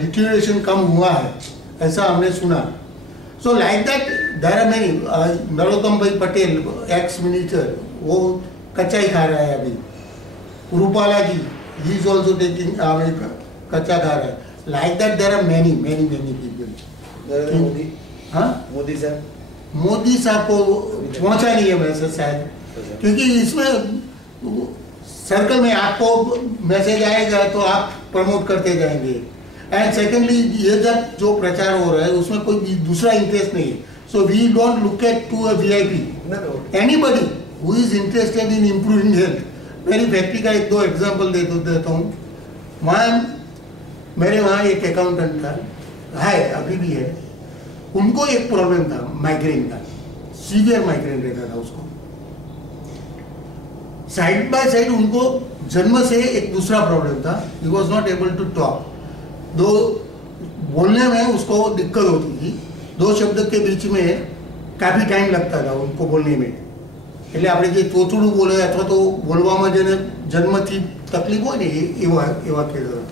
डिटीरिएशन कम हुआ है ऐसा हमने सुना. So like that there are many. Narottam bhai Patel ex minister वो कच्चा ही खा रहा है अभी. Rupala ji he is also taking कच्चा खा रहा है. Like that there are many many many people. Modi. हाँ मोदी साहब. मोदी साहब को पहुंचा नहीं है वैसे शायद, क्योंकि इसमें सर्कल में आपको मैसेज आएगा तो आप प्रमोट करते जाएंगे. एंड सेकेंडली ये जब जो प्रचार हो रहा है उसमें कोई दूसरा इंटरेस्ट नहीं है. So we don't look at to a VIP. Anybody who is interested in improving health. मेरी फैक्ट्री का एक दो एग्जांपल देता हूँ. मेरे वहाँ एक अकाउंटेंट था, है अभी भी है. उनको एक प्रॉब्लम था माइग्रेन का, सीवियर माइग्रेन रहता था उसको. साइड बाय साइड उनको जन्म से एक दूसरा प्रॉब्लम था. He was not able to talk. दो बोलने में उसको दिक्कत होती थी. दो शब्द के बीच में काफी टाइम लगता था उनको बोलने में. એટલે આપણે જે ચોચડું બોલે અથવા તો બોલવામાં જેને જન્મથી તકલીફ હોય ને એવા કહેતા.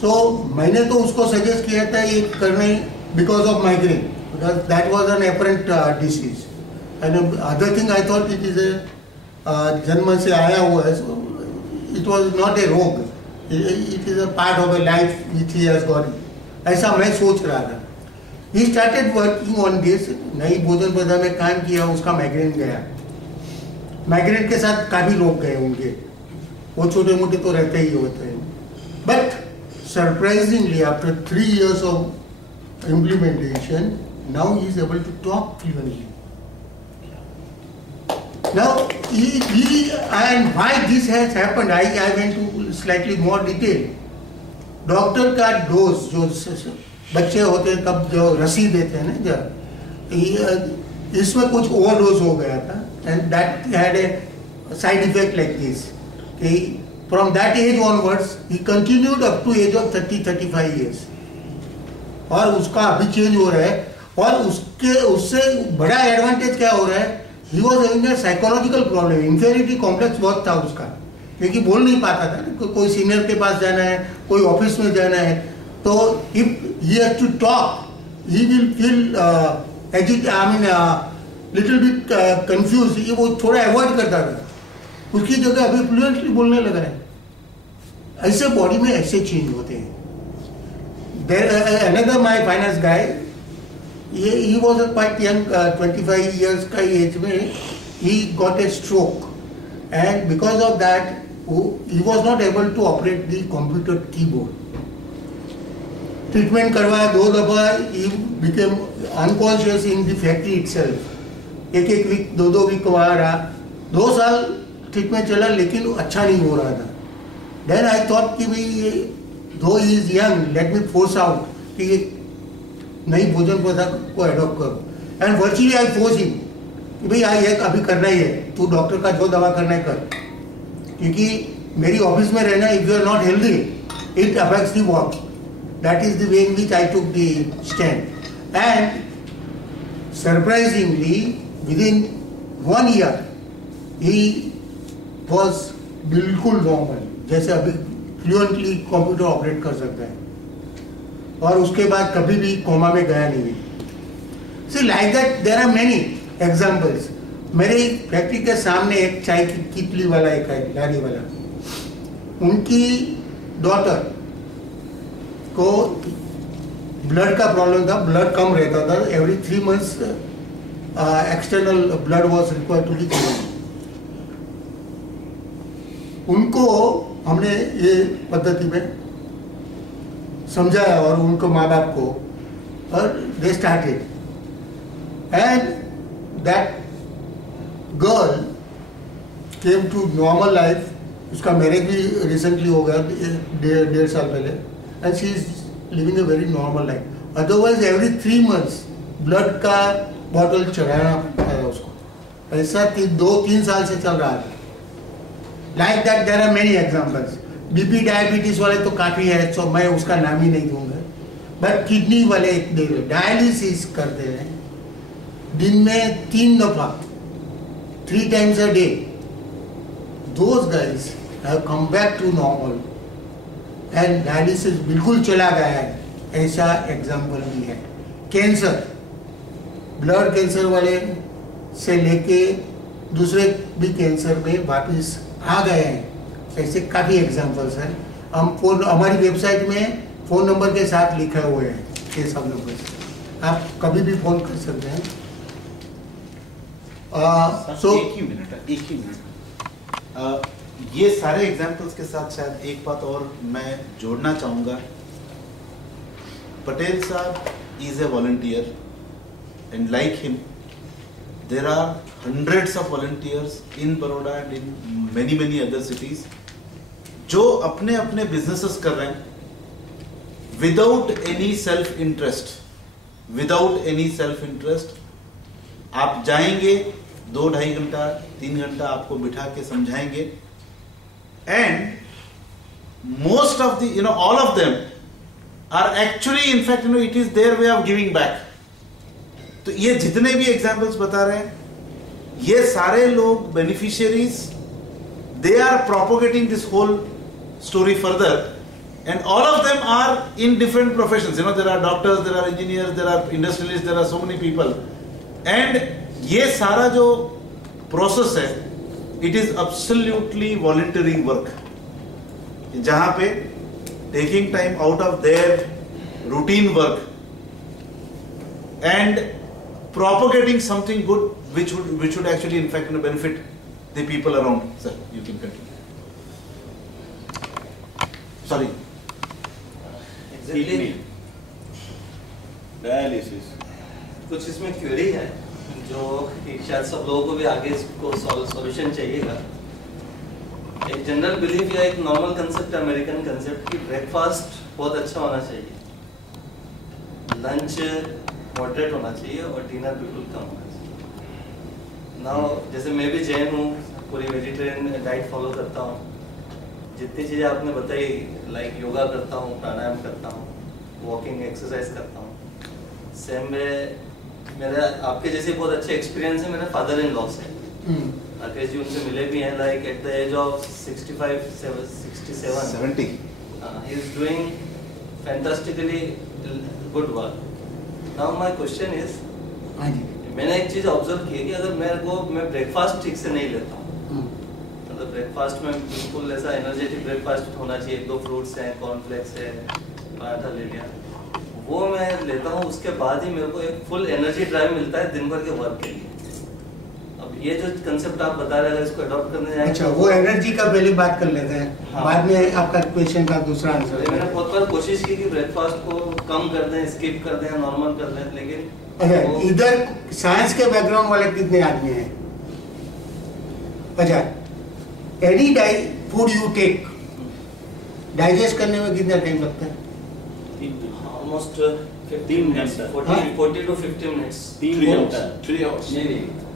सो मैंने तो उसको सजेस्ट किया था ये करने because of migraine, because that was an apparent disease. And other thing I thought it is a जन्म से आया हुआ है. इट वाज नॉट ए रोग, it is a part of A life which he has got. ऐसा मैं सोच रहा था. He started working on this. नई भोजन पदा में काम किया, उसका माइग्रेन गया. माइग्रेन के साथ काफी लोग गए उनके, वो छोटे मोटे तो रहते ही होते हैं. But surprisingly, after 3 years of implementation, now he is able to talk fluently. Now, and why this has happened, I went to slightly more detail. Doctor का डोज जो बच्चे होते हैं तब जो रसी देते हैं ना, जब इसमें कुछ ओवरडोज हो गया था. And that had a side effect like this. From that age onwards, he continued up to age of 30-35 years. और उसका अभी चेंज हो रहा है. और उससे बड़ा एडवांटेज क्या हो रहा है, he was having a psychological problem, inferiority complex बहुत था उसका, क्योंकि बोल नहीं पाता था ना. कोई सीनियर के पास जाना है, कोई ऑफिस में जाना है, तो if he has to talk, he will feel little bit confused. ये वो थोड़ा अवॉइड करता था. उसकी जगह अभी फ्लुएंटली बोलने लगा है. ऐसे बॉडी में ऐसे चेंज होते हैं. Another my finance guy, he was quite young, 25 years का एज में he got a stroke. And because of that he was not able to operate the computer keyboard. Treatment करवाया 2 दफा. He became unconscious in the factory itself. एक week 2 week वहाँ रहा. 2 साल treatment चला, लेकिन अच्छा नहीं हो रहा था. देन आई थॉट कि भाई दो he is young, let me force out कि नई भोजन प्रथा को एडॉप्ट करो. And virtually I force him कि भाई ये अभी करना ही है, तू डॉक्टर का जो दवा करना है कर, क्योंकि मेरी ऑफिस में रहना, if you are not healthy it affects the work. That is the way in which I took the stand. And surprisingly within 1 year he was बिल्कुल नॉर्मल, जैसे अभी फ्लुएंटली कंप्यूटर ऑपरेट कर सकता है. और उसके बाद कभी भी कोमा में गया नहीं. See like that there are many examples. मेरे फैक्ट्री के सामने एक चाय की कितली वाला एक है, लारी वाला. उनकी डॉटर को ब्लड का प्रॉब्लम था. ब्लड कम रहता था. Every 3 months external blood was required to be given. उनको हमने ये पद्धति में समझाया और उनको माँ बाप को, और they started. And that girl came to normal life. उसका मैरिज भी रिसेंटली हो गया 1.5 साल पहले. And she is living a very normal life. Otherwise every 3 months blood का बॉटल चढ़ाना है उसको. ऐसा 2-3 साल से चल रहा है. Like that there are many examples. BP diabetes वाले तो काफी है, तो मैं उसका नाम ही नहीं दूंगा. बट किडनी वाले डायलिसिस करते हैं दिन में 3 दफा, 3 times a day. Those guys have come back to normal. And dialysis बिल्कुल चला गया है, ऐसा एग्जाम्पल भी है। कैंसर, ब्लड कैंसर वाले से लेके दूसरे भी कैंसर में वापिस आ गए हैं, ऐसे काफ़ी एग्जाम्पल्स हैं। हम फोन, हमारी वेबसाइट में फ़ोन नंबर के साथ लिखे हुए हैं ये सब नंबर, आप कभी भी फ़ोन कर सकते हैं। एक ही मिनट ये सारे एग्जाम्पल्स के साथ शायद एक बात और मैं जोड़ना चाहूँगा। पटेल साहब is a volunteer and like him there are hundreds of volunteers in Baroda and in many other cities जो अपने अपने businesses कर रहे हैं without any self interest। आप जाएंगे 2-2.5 घंटा 3 घंटा आपको बिठा के समझाएंगे, and most of the all of them are actually in fact it is their way of giving back। तो ये जितने भी एग्जाम्पल्स बता रहे हैं, ये सारे लोग beneficiaries, they are propagating this whole story further, and all of them are in different professions. There are doctors, there are engineers, there are industrialist, there are so many people, and ये सारा जो process है it is absolutely volunteering work, जहां पे taking time out of their routine work and propagating something good which would actually in fact benefit the people around. Sir, you can continue. Sorry. Exactly. Dialysis कुछ इसमें query है जो शायद सब लोगों को भी आगे इसको सॉल्यूशन चाहिएगा। एक जनरल बिलीफ या एक नॉर्मल कंसेप्ट, अमेरिकन कंसेप्ट कि ब्रेकफास्ट बहुत अच्छा होना चाहिए, लंच मॉडरेट होना चाहिए और डिनर बिल्कुल कम होना चाहिए। नाउ जैसे मैं भी जैन हूँ, पूरी वेजिटेरियन डाइट फॉलो करता हूँ, जितनी चीज़ें आपने बताई लाइक योगा करता हूँ, प्राणायाम करता हूँ, वॉकिंग एक्सरसाइज करता हूँ। सेम में मेरा आपके जैसे बहुत अच्छे एक्सपीरियंस है मेरे फादर इन लॉ से। राकेश जी उनसे मिले भी हैं, like at the age of 70 he is doing fantastically good work. Now my question is, मैंने एक चीज ऑब्जर्व की है कि अगर मैं ब्रेकफास्ट ठीक से नहीं लेता हूँ, मतलब ब्रेकफास्ट में बिल्कुल ऐसा एनर्जेटिक ब्रेकफास्ट होना चाहिए, 2 फ्रूट्स हैं, कॉर्नफ्लेक्स है, पराठा ले लिया, वो मैं लेता हूँ, उसके बाद ही मेरे को एक फुल एनर्जी ड्राइव मिलता है दिन भर के वर्क के लिए। अब ये जो कंसेप्ट आप बता रहे हैं इसको अडॉप्ट करने जाएंगे। अच्छा, वो एनर्जी का पहले बात कर लेते हैं। हाँ। बाद में आपका क्वेश्चन का दूसरा आंसर है। मैंने बहुत बार कोशिश की कि ब्रेकफास्ट को कम कर दें, स्किप कर दें, नॉर्मल कर दें, लेकिन अच्छा, इधर साइंस के बैकग्राउंड वाले कितने आदमी हैं? अच्छा, any food you take digest करने में कितना टाइम लगता है? Almost 40 to 50 minutes. 3 आवर्स।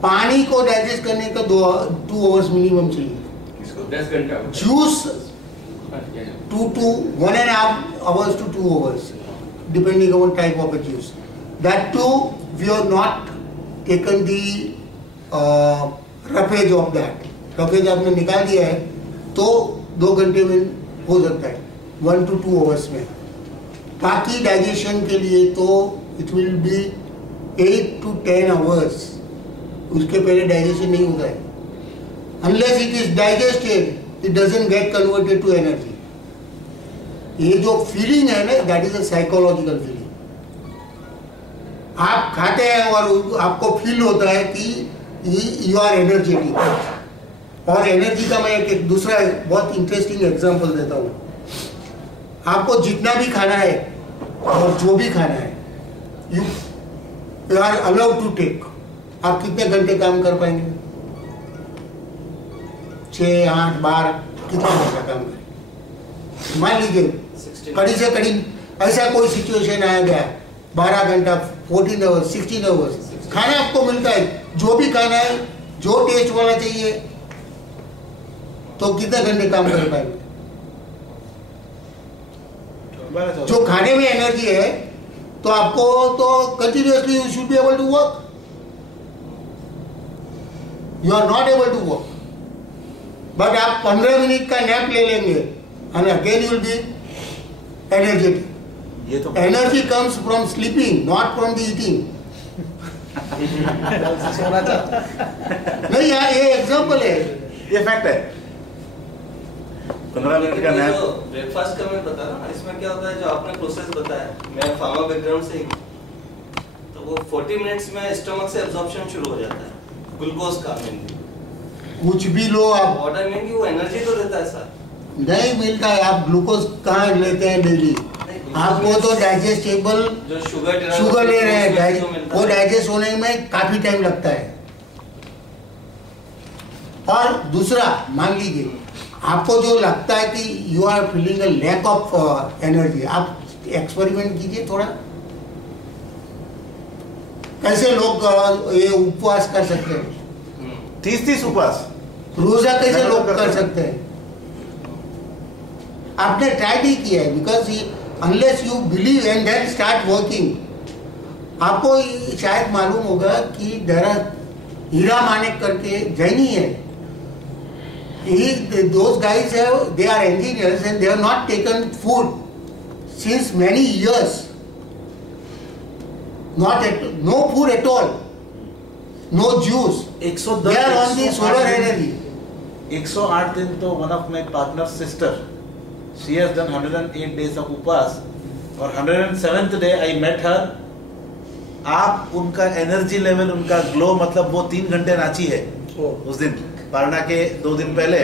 पानी को डाइजेस्ट करने का 2 आवर्स मिनिमम चाहिए। 10 घंटा। Juice 2 to 1.5 hours to 2 hours depending on type of a juice. That too we have not taken the roughage of that. roughage आपने निकाल दिया है तो 2 घंटे में हो सकता है, 1 to 2 hours में। बाकी डाइजेशन के लिए तो it will be 8 to 10 hours, उसके पहले डाइजेशन नहीं होता है। Unless it is digested it doesn't get converted to energy. ये जो फीलिंग है ना, that is a psychological feeling. आप खाते हैं और आपको फील होता है कि यू आर एनर्जेटिक। और एनर्जी का मैं एक दूसरा बहुत इंटरेस्टिंग एग्जांपल देता हूँ। आपको जितना भी खाना है और जो भी खाना है you are allowed to take. आप कितने घंटे काम कर पाएंगे? 6, 8, 12 कितना घंटा काम करें? मान लीजिए कड़ी से कड़ी ऐसा कोई सिचुएशन आया गया, 12 घंटा, 14 आवर्स, 16 आवर्स खाना आपको मिलता है, जो भी खाना है, जो टेस्ट होना चाहिए, तो कितने घंटे काम कर पाएंगे? जो खाने में एनर्जी है तो आपको तो continuously you should be able to work. You are not able to work, but आप 15 मिनट का नैप ले लेंगे and again you will be energetic. ये तो Energy comes from sleeping, not from the eating. सोना चाहता नहीं यार, ये एग्जाम्पल है. ये फैक्ट है. 15 मिनट का लेकिन ये नैप. जो ब्रेकफास्ट का मैं बता रहा हूँ, इसमें क्या होता है, जो आपने प्रोसेस बताया, मैं फार्मा बैकग्राउंड से ही हूँ, तो वो 40 मिनट्स में स्टमक से एब्जॉर्प्शन शुरू हो जाता है ग्लूकोज का. मेनली कुछ भी लो आप, व्हाट आई मीन कि वो एनर्जी तो देता है सर. नहीं मिलता है. आप ग्लूकोज कहाँ लेते हैं डेली? आपको तो डाइजेस्टेबल जो शुगर ले रहे हैं, वो डाइजेस्ट होने में काफी टाइम लगता है. और दूसरा, मान लीजिए आपको जो लगता है कि you are feeling a lack of energy, आप एक्सपेरिमेंट कीजिए थोड़ा. कैसे लोग ये उपवास कर सकते हैं? 30 उपवास रोजा कैसे लोग कर सकते हैं? आपने ट्राई नहीं किया है. Because unless you believe and then start working. आपको शायद मालूम होगा कि हीरा मानिक करके जैनी है. Those guys they are engineers and they have not taken food since many years. No food at all. No juice. 110 They are on the solar energy. 108 दिन तो one of my partner sister, she has done 108 days of उपवास, और 107th day I met her. आप उनका energy level, उनका glow, मतलब वो 3 घंटे नाची है उस दिन. पारना के 2 दिन पहले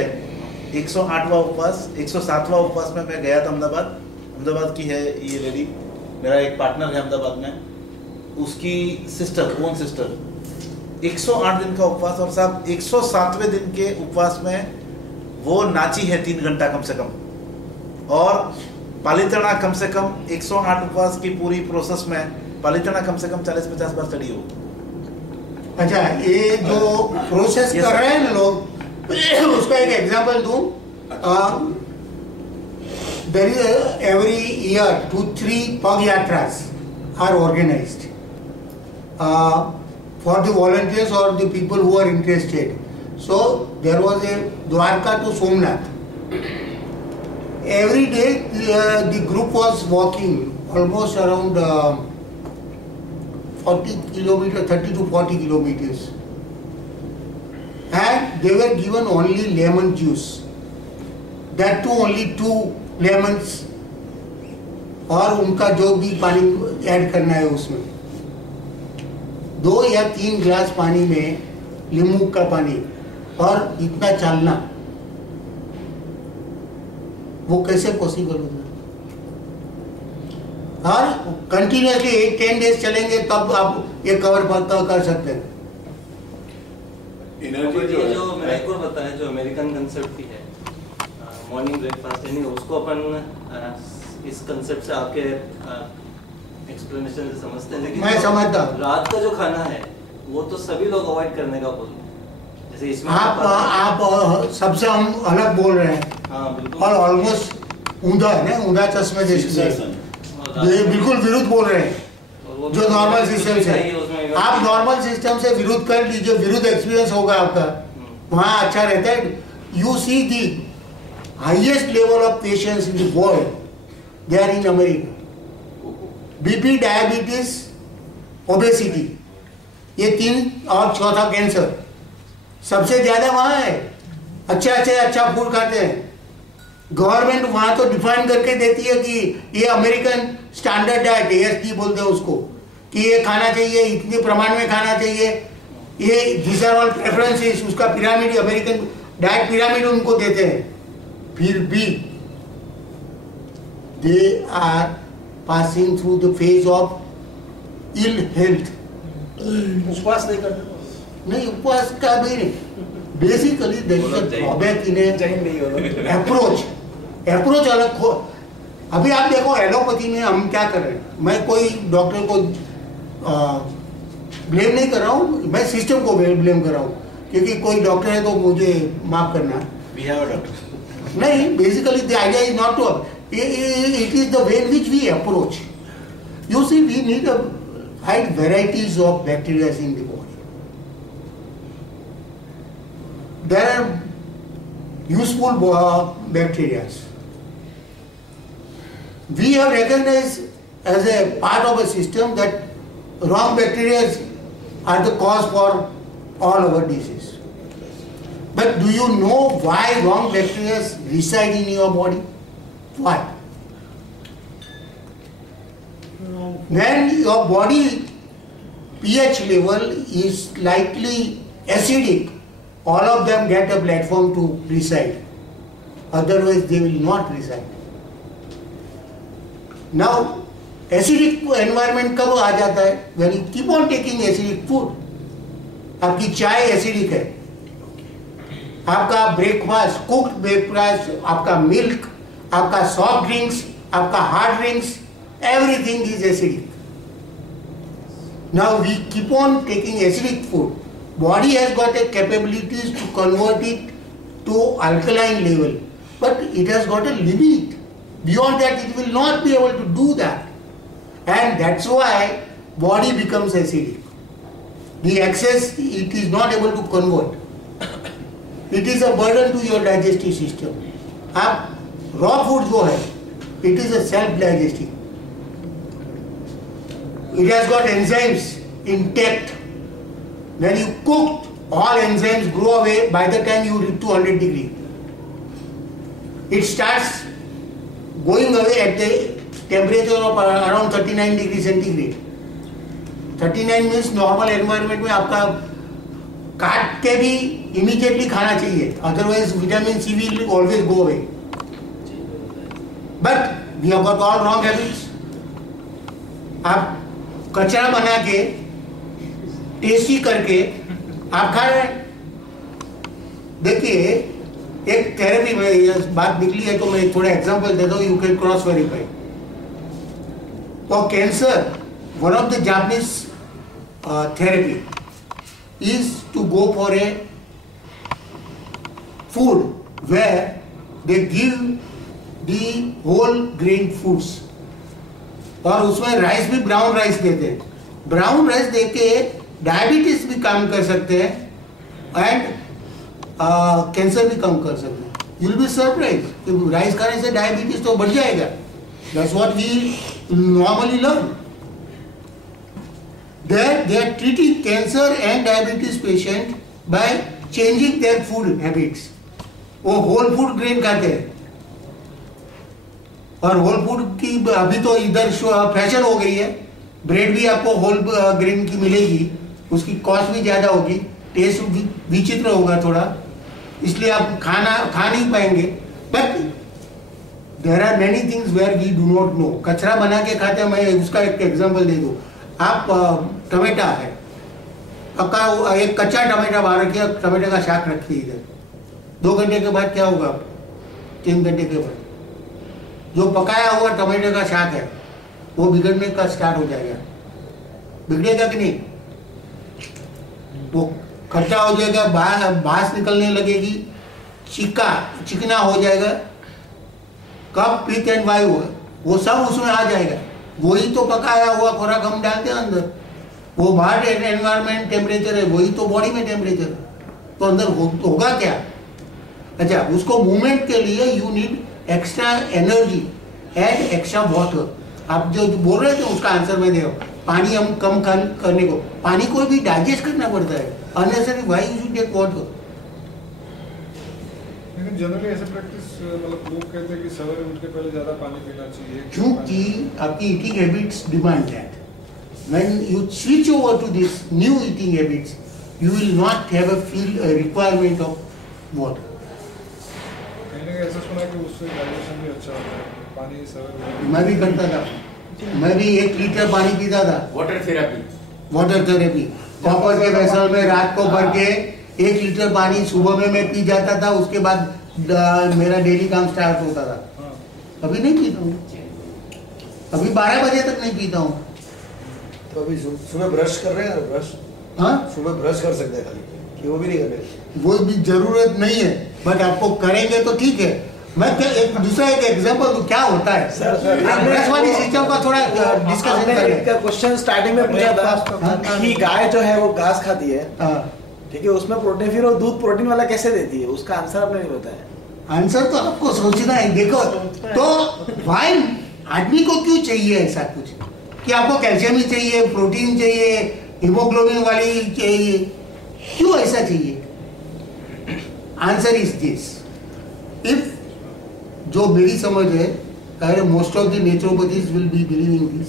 108वां उपवास, 107वां उपवास में मैं गया था अहमदाबाद की है ये लेडी, मेरा एक पार्टनर है अहमदाबाद में, उसकी सिस्टर, ओन सिस्टर, 108 दिन का उपवास. और साहब 107वें दिन के उपवास में वो नाची है 3 घंटा कम से कम. और पालिताना कम से कम 108 उपवास की पूरी प्रोसेस में पालिताना कम से कम 40-50 बार चढ़ी हो. अच्छा, ये जो प्रोसेस कर रहे हैं ना लोग, उसका एक एग्जांपल दूं. देयर इज एवरी ईयर 2-3 पग यात्रास are organised for the volunteers or the people who are interested. So there was a Dwarka to Somnath. Every day the group was walking almost around 40 kilometers, 30 to 40 kilometers. And they were given only lemon juice. That too only 2 lemons. और उनका जो भी पानी add करना है उसमें 2 या 3 गिलास पानी में नींबू का पानी, और इतना चलना, वो कैसे पॉसिबल होगा? और कंटिन्यूसली 8-10 डेज चलेंगे तब आप ये कवर कर सकते हैं. ये जो मैंने एक और बताया, जो अमेरिकन कंसेप्ट भी है, मॉर्निंग ब्रेकफास्ट, यानी उसको अपन इस कंसेप्ट से आपके एक्सप्लेनेशन से समझते हैं. लेकिन मैं समझता हूँ. रात का जो खाना है वो तो सभी लोग अवॉइड करने का बोलते हैं. जैसे इसमें आप सबसे हम अलग बोल रहे हैं. हाँ बिल्कुल. और ऑलमोस्ट ऊंधा है ना, ऊंधा चश्मे जैसे ये बिल्कुल विरुद्ध बोल रहे हैं. जो नॉर्मल सिस्टम से, आप नॉर्मल सिस्टम से विरुद्ध कर लीजिए, विरुद्ध एक्सपीरियंस होगा आपका, वहाँ अच्छा रहता है. You see the highest level of patience in the world, they are in America. BP, diabetes, obesity, ये 3 और चौथा कैंसर, सबसे ज्यादा वहाँ है. अच्छा फूड खाते हैं. गवर्नमेंट वहाँ तो डिफाइन करके देती है कि ये अमेरिकन स्टैंडर्ड डाइट, ASD बोलते हैं उसको, कि ये खाना चाहिए, इतने प्रमाण में खाना चाहिए, ये दिस आर ऑल प्रेफरेंसेस. उसका पिरामिड, अमेरिकन डाइट पिरामिड उनको देते हैं. फिर भी they are passing through the phase of ill health. उपवास नहीं करते. नहीं, उपवास का भी नहीं. Basically there is a drawback in a approach अलग. अभी आप देखो एलोपैथी में हम क्या कर रहे हैं. मैं कोई डॉक्टर को ब्लेम नहीं कर रहा हूँ, मैं सिस्टम को ब्लेम कर रहा हूँ, क्योंकि कोई डॉक्टर है तो मुझे माफ करना. We have a doctor. नहीं, basically the idea is not to, it is the way in which we approach. You see, we need a wide varieties of bacteria in the body. There are useful bacteria we have recognized as a part of a system that wrong bacteria are the cause for all our disease. But do you know why wrong bacteria reside in your body? Why? When your body pH level is slightly acidic, all of them get a platform to reside. Otherwise they will not reside. Now, acidic environment कब आ जाता है? When you keep on taking acidic food. आपकी चाय acidic है, आपका breakfast cooked breakfast, आपका milk, आपका soft drinks, आपका hard drinks, everything is acidic. Now we keep on taking acidic food. Body has got a capabilities to convert it to alkaline level, but it has got a limit. Beyond that, it will not be able to do that, and that's why body becomes acidic. The excess it is not able to convert. It is a burden to your digestive system. आप raw food जो है, it is a self-digesting. It has got enzymes intact. When you cooked, all enzymes grow away by the time you reach to 100 degree. It starts going away at the temperature of around 39 degree centigrade. 39 means normal environment में आपका काट के भी immediately खाना चाहिए. Otherwise vitamin C will always go away. But we have got all wrong habits. आप कचरा बना के टेस्टी करके आप खा रहे हैं. देखिए एक थेरेपी में ये बात निकली है तो मैं थोड़ा एग्जांपल दे दूं, you can cross verify. For cancer one of the Japanese therapy is to go for a food where they give the whole grain foods, और उसमें राइस भी ब्राउन राइस देते हैं. ब्राउन राइस देके डायबिटीज भी कम कर सकते हैं एंड कैंसर भी कम कर सकते हैं. You will be surprise, rice खाने से डायबिटीज तो बढ़ जाएगा. That's what we normally learn. They are treating cancer and diabetes patient by changing their food habits. वो होल फूड ग्रेन खाते हैं, और होल फूड की अभी तो इधर फैशन हो गई है. ब्रेड भी आपको होल ग्रेन की मिलेगी, उसकी कॉस्ट भी ज्यादा होगी, टेस्ट भी विचित्र होगा थोड़ा, इसलिए आप खा नहीं पाएंगे. But there are many things where we do not know. कचरा बना के खाते हैं. मैं उसका एक एग्जांपल दे दूं. आप टमाटा है पका, एक कच्चा टमाटा बाहर रखिए, टमाटे का शाक रखिए इधर. 2 घंटे के बाद क्या होगा? 3 घंटे के बाद जो पकाया हुआ टमाटे का शाक है वो बिगड़ने का स्टार्ट हो जाएगा. बिगड़ेगा कि नहीं? वो खट्टा हो जाएगा, बांस निकलने लगेगी, चिकना हो जाएगा. कफ पित्त एंड वायु वो सब उसमें आ जाएगा. वही तो पकाया हुआ खुराक हम डालते हैं अंदर. वो बाहर एनवायरमेंट टेम्परेचर है, वही तो बॉडी में टेम्परेचर है, तो अंदर होगा क्या? अच्छा, उसको मूवमेंट के लिए you need extra energy and extra water. आप जो बोल रहे थे उसका आंसर मैं दे रहा हूँ. पानी हम कम करने को, पानी को भी डाइजेस्ट करना पड़ता है. Unnecessary why you should take water? लेकिन जनरली ऐसे प्रैक्टिस मतलब लोग कहते हैं कि सवेरे उठ के पहले ज्यादा पानी पीना चाहिए, क्योंकि आपकी eating habits demand that. When you switch over to this new eating habits, you will not have a requirement of water. कहीं ऐसा सुना कि उससे डाइजेशन भी अच्छा होता है, पानी सवेरे. मैं भी करता था, मैं भी 1 लीटर पानी पीता था. वाटर थेरेपी कॉपर के वेसल में रात को भर के 1 लीटर पानी सुबह में मैं पी जाता था. उसके बाद मेरा डेली काम स्टार्ट होता था. अभी नहीं पीता हूँ, अभी 12 बजे तक नहीं पीता हूँ. तो अभी सुबह ब्रश कर रहे हैं? ब्रश हाँ, सुबह ब्रश कर सकते हैं खाली, कि वो भी नहीं कर रहे? वो भी जरूरत नहीं है, बट आपको करेंगे तो ठीक है. मैं क्या एक दूसरा एक एग्जांपल दूं क्या होता है. ब्रश वाली सिस्टम का थोड़ा डिस्कशन करें. क्वेश्चन स्टार्टिंग में पूछा था कि गाय जो है वो घास खाती है, ठीक है, उसमें प्रोटीन, फिर वो दूध प्रोटीन वाला कैसे देती है? उसका आंसर आपने नहीं बताया. आंसर तो आपको सोचना है. देखो तो व्हाई आदमी को क्यों चाहिए ऐसा कुछ कि आपको कैल्शियम ही चाहिए, प्रोटीन चाहिए, हीमोग्लोबिन वाली चाहिए, क्यों ऐसा चाहिए? आंसर इज दिस, इफ जो मेरी समझ है, most of the naturopathies will be believing this,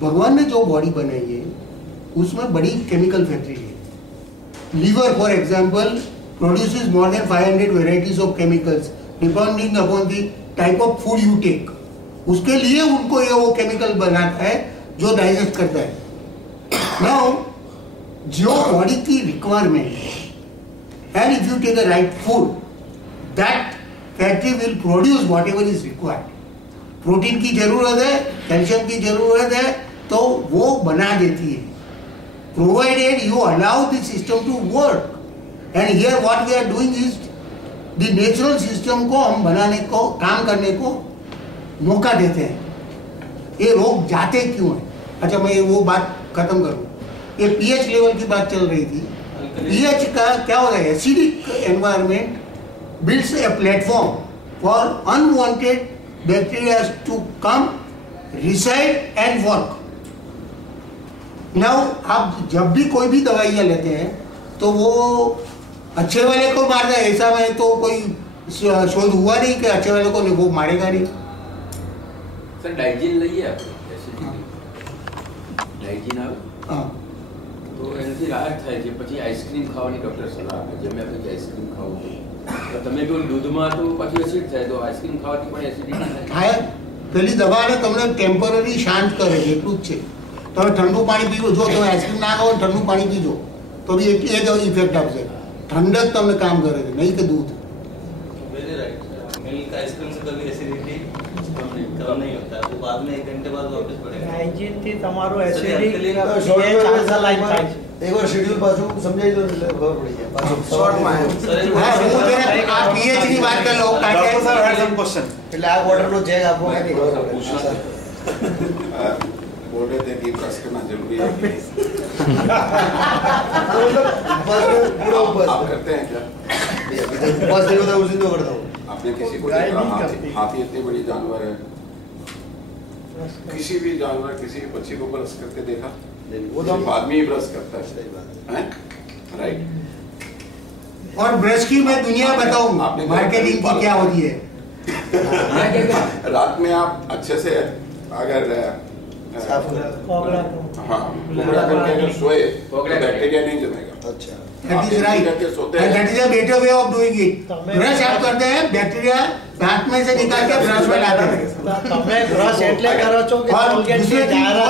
भगवान ने जो बॉडी बनाई है उसमें बड़ी केमिकल फैक्ट्री है. Liver for example produces more than 500 varieties of chemicals depending upon the type of food you take. उसके लिए उनको ये वो केमिकल बनाता है जो डाइजेस्ट करता है. Now जो बॉडी की रिक्वायरमेंट है, and if you take the right food, that factory will produce whatever is required. Protein की जरूरत है, कैल्शियम की जरूरत है, तो वो बना देती है, provided you allow the system to work. And here what we are doing is the natural system को हम बनाने को, काम करने को मौका देते हैं. ये लोग जाते क्यों हैं? अच्छा मैं वो बात खत्म करूँ. ये पीएच लेवल की बात चल रही थी. पीएच का क्या होता है? Acidic environment builds a platform for unwanted bacteria to come, reside and work. Now आप जब भी कोई भी दवाइयाँ लेते हैं तो वो अच्छे वाले को मारना है, ऐसा में तो कोई शोध हुआ नहीं कि अच्छे वाले को वो मारेगा नहीं. सर डाइजीन લઈએ આપણે डाइजीन આવે તો એનાથી રાહત થાય છે. પછી આઈસ્ક્રીમ ખાવાની ડોક્ટર સલાહ આપે છે, મેં પછી આઈસ્ક્રીમ ખાવું તો તમે જો દૂધમાં તો પછી એસિડ થાય, તો આઈસ્ક્રીમ ખાવાથી પણ એસિડિટી થાય. પેલી દવા ને તમને ટેમ્પરરી શાંત કરે છે, એટલું જ છે. તમે ઠંડુ પાણી પીવો, જો તમે આઈસ્ક્રીમ ના ખાઓ ઠંડુ પાણી પીજો તો બી એ જ ઇફેક્ટ આપશે. ठंडक तो में काम करे, नहीं कि दूध. Very right. मिल्क आइसक्रीम से कभी एसिडिटी कम नहीं होता है, वो बाद में 1 घंटे बाद वापस पड़ेगा. हाइजीन થી તમારો એસિડિટી ચાન્સર લાઈન થાય છે. એક વાર શેડ્યુલ પાછું સમજાઈ દો એટલે ખબર પડી જાય. પાછું શોર્ટમાં હા, હું જરા આ પીએચ ની વાત કરી લો. Doctor sir had some question. એટલે આ વોટરનો ચેક આપો કે નહીં ખબર પડે. बोल रहे थे कि ब्रश करना जरूरी है. आप करते हैं क्या? बस देखो तो उस दिन तो करता हूँ. आपने किसी को देखा? हाथी इतनी बड़ी जानवर है, किसी भी जानवर किसी भी पक्षी को ब्रश करते देखा? वो तो आदमी ही ब्रश करता है, राइट? और ब्रश की मैं दुनिया बताऊं मार्केटिंग की क्या होती है. रात में आप अच्छे से अगर हाँ कोगला करके अगर सोए तो बैक्टीरिया नहीं जमेगा. अच्छा, that is right. That is a better way of doing it. Brush आप करते हैं, बैक्टीरिया दांत में से निकाल के ब्रश में लाते हैं. તમે બ્રશ એટલે કરો છો કે કોલગેટ से ज्यादा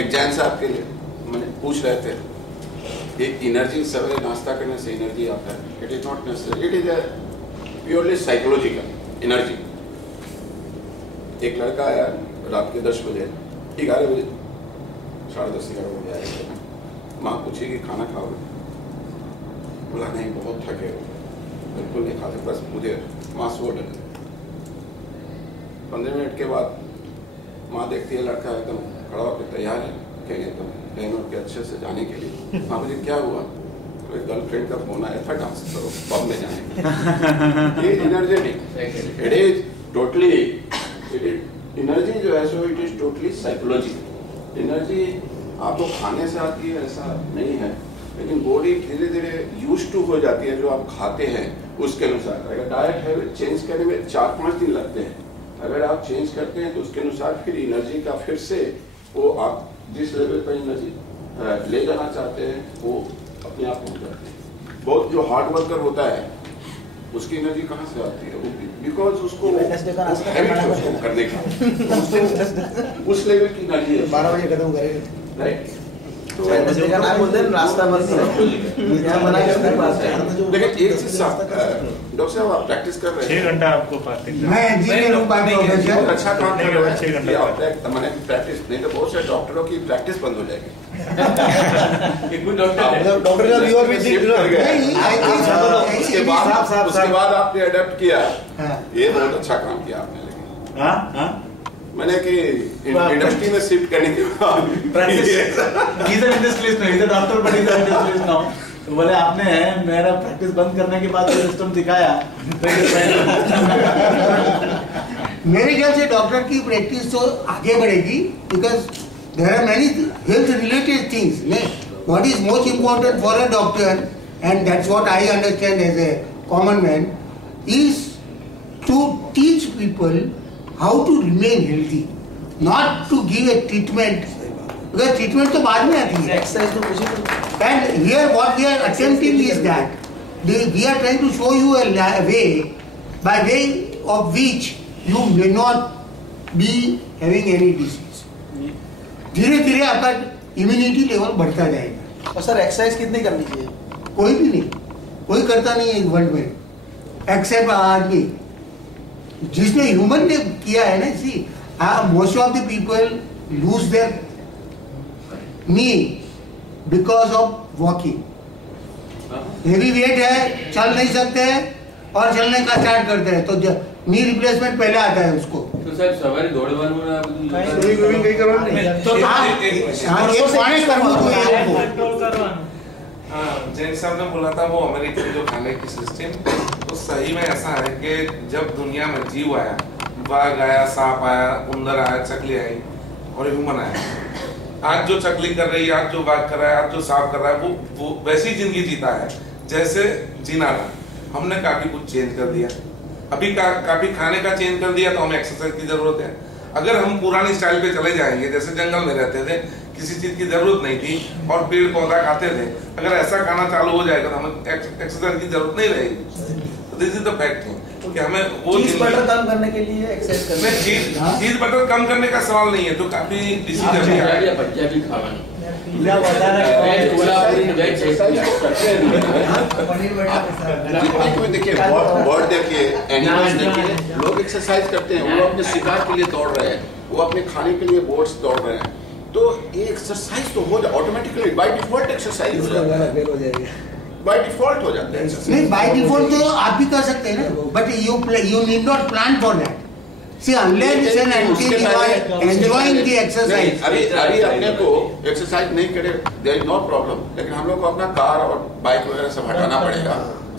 एक जैन साहब के लिए मैंने पूछ रहे थे, एक एनर्जी सवेरे नाश्ता करने से एनर्जी आता है. It is not necessary, it is a purely psychological energy. एक लड़का आया रात के 10 बजे, 11 बजे, 10:30 11 बजे आया. माँ पूछी कि खाना खाओगे? बोला नहीं, बहुत थके हो. बिल्कुल नहीं खाते, बस मुझे माँ सो डरे. 15 मिनट के बाद माँ देखती है लड़का एकदम खड़ा होकर तैयार है कि एकदम बहनों के अच्छे से जाने के लिए. माँ मुझे क्या हुआ? तो एक गर्लफ्रेंड का फोन आया था, डांस करो पब में जाने. ये energetic, it is totally energy जो है so it is totally psychology. Energy आपको खाने से आती है ऐसा नहीं है, लेकिन बॉडी धीरे धीरे यूज टू हो जाती है जो आप खाते हैं उसके अनुसार. अगर डाइट है चेंज करने में 4-5 दिन लगते हैं. अगर आप चेंज करते हैं तो उसके अनुसार फिर एनर्जी का फिर से वो आप जिस लेवल पर एनर्जी ले जाना चाहते हैं वो अपने आप हो जाते हैं. बहुत जो हार्ड वर्कर होता है उसकी एनर्जी कहाँ से आती है? बिकॉज उसको हैबिट करने का उस लेवल की एनर्जी है. 12 बजे खत्म करेंगे, राइट? तो रास्ता बंद लेकिन एक चीज डॉक्टर साहब आप प्रैक्टिस कर रहे हैं 6 घंटा आपको फास्टिंग बहुत अच्छा काम कर रहे हैं. 6 घंटा मैंने प्रैक्टिस नहीं तो बहुत से डॉक्टरों की प्रैक्टिस बंद हो जाएगी. डॉक्टर का व्यूअर भी उसके बाद आपने अडेप्ट किया, ये बहुत अच्छा काम किया आपने. लेकिन मैंने कि इंडस्ट्री में शिफ्ट करने के बाद He's an industrialist now. He's a doctor, but he's an industrialist now. तो बोले आपने मेरा प्रैक्टिस बंद करने के बाद सिस्टम दिखाया। मेरे ख्याल से डॉक्टर की प्रैक्टिस तो आगे बढ़ेगी, because there are many health related things. What is most important for a doctor, and that's what I understand as a common man, is to teach people how to remain healthy, not to give a treatment, because treatment तो बाद में आती है। And here what we are attempting is that we are trying to show you a way by way of which you may not be having any disease. धीरे धीरे आपका immunity level बढ़ता जाएगा। और सर एक्सरसाइज कितनी करनी चाहिए? कोई भी नहीं, कोई करता नहीं है इस वर्ल्ड में एक्सेप्ट आदमी। जिसने ह्यूमन ने किया है ना, see most of the people lose their knee because of walking. Heavy weight है, चल नहीं सकते हैं और चलने का स्टार्ट करते हैं, तो नी रिप्लेसमेंट पहले आता है उसको। तो सर सवारी दौड़વાનું तो जैन साहब ने बोला था वो अमेरिकन जो खाने की सिस्टम, तो सही में ऐसा है कि जब दुनिया में जीव आया, बाघ आया, सांप आया, उंदर आया, चकली आई और ह्यूमन आया। आज जो चकली कर रही है, आज जो बाघ कर रहा है, आज जो सांप कर रहा है, वो वैसी जिंदगी जीता है जैसे जीना था। हमने काफी कुछ चेंज कर दिया, अभी काफी खाने का चेंज कर दिया, तो हमें एक्सरसाइज की जरूरत है। अगर हम पुरानी स्टाइल पे चले जाएंगे, जैसे जंगल में रहते थे, किसी चीज की जरूरत नहीं थी और पेड़ पौधा खाते थे, अगर ऐसा खाना चालू हो जाएगा तो हमें एक्सरसाइज की जरूरत नहीं रहेगी। दिस इज द फैक्ट कि हमें वो चीज बटर कम करने के लिए एक्सरसाइज करना है। चीज बटर कम करने का सवाल नहीं है, तो काफी डिसीजन है। बच्चा भी खावाना देखिए, बर्ड देखिए, एनिमल्स देखिए, लोग एक्सरसाइज करते हैं, वो अपने शिकार के लिए दौड़ रहे हैं, वो अपने खाने के लिए बोट्स दौड़ रहे हैं, तो ये एक्सरसाइज तो हो जाए ऑटोमेटिकली, बाय डिफॉल्ट एक्सरसाइज हो जाता है, बाय डिफॉल्ट हो जाता है। नहीं, बाय डिफॉल्ट तो आप भी कर सकते हैं ना, but you need not plan for that. See, unless and until you are enjoying the exercise. अभी अपने को एक्सरसाइज नहीं करे, there is no problem, लेकिन हम लोग को अपना कार और बाइक वगैरह सब हटाना पड़ेगा।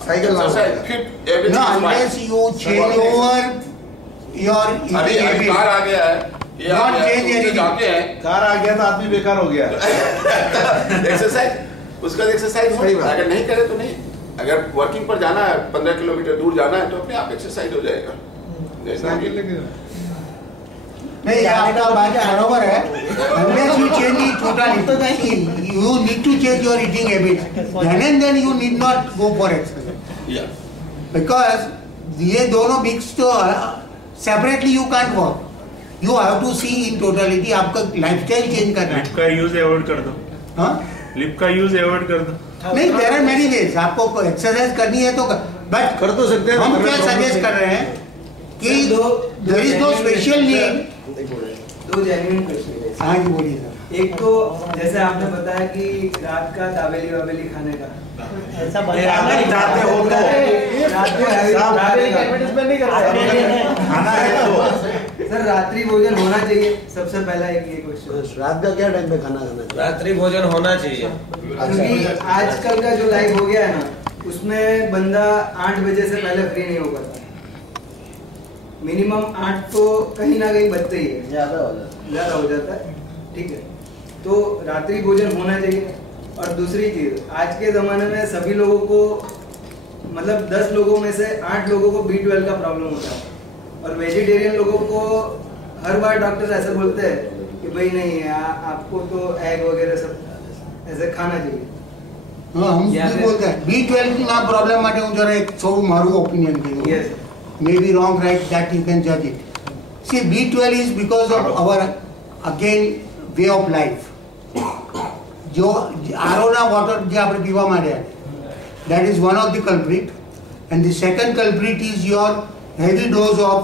साइकिल फिर no, unless you change over your अभी कार आ गया है, ये not change anything. जाते हैं, कार आ गया तो आदमी बेकार हो गया। एक्सरसाइज उसका एक्सरसाइज हो, अगर नहीं करे तो नहीं। अगर वर्किंग पर जाना है, 15 किलोमीटर दूर जाना है, तो अपने आप एक्सरसाइज हो जाएगा। नहीं, आपका बात बराबर है। Unless you change it totally, you need to change your eating habits. Then and then you need not go for exercise. Yeah. Because ये दोनों mix तो separately you can't work. You have to see in totality. आपका lifestyle change करना है। Lip का use avoid कर दो। हाँ? लिप का यूज अवॉइड कर दो। नहीं, there are many ways. आपको एक्सरसाइज करनी है तो बट कर तो सकते हैं। हम क्या सजेस्ट कर रहे हैं कि there is no special need. दो जेन्युइन क्वेश्चन है। हाँ जी, बोलिए सर। एक तो जैसे आपने बताया कि रात का दाबेली वाबेली खाने का ऐसा चाहते हो तो रात को एडवर्टाइजमेंट नहीं कर खाना है तो सर रात्रि भोजन होना चाहिए, सबसे पहला एक ये क्वेश्चन। रात का क्या टाइम पे खाना चाहिए? रात्रि भोजन होना चाहिए, क्योंकि आजकल का जो लाइफ हो गया है ना, उसमें बंदा 8 बजे से पहले फ्री नहीं हो पाता। मिनिमम 8 तो कहीं ना कहीं बचते ही है, ज्यादा हो जाता है। ठीक है, तो रात्रि भोजन होना चाहिए। और दूसरी चीज, आज के जमाने में सभी लोगों को, मतलब 10 लोगों में से 8 लोगों को B12 का प्रॉब्लम होता है, और वेजिटेरियन लोगों को हर बार डॉक्टर ऐसे बोलते हैं कि भाई नहीं आपको तो एग वगैरह सब ऐसे खाना चाहिए। हाँ, हम भी बोलते हैं B12 ના પ્રોબ્લેમ માટે હું જરા એક સૌ મારું ઓપિનિયન કહ્યું. Yes. Maybe wrong, right, that you can judge it. See, B12 is because of our again way of life. जो RO ના water જે આપણે પીવા માંડ્યા, that is one of the culprit, and the second culprit is your heavy dose of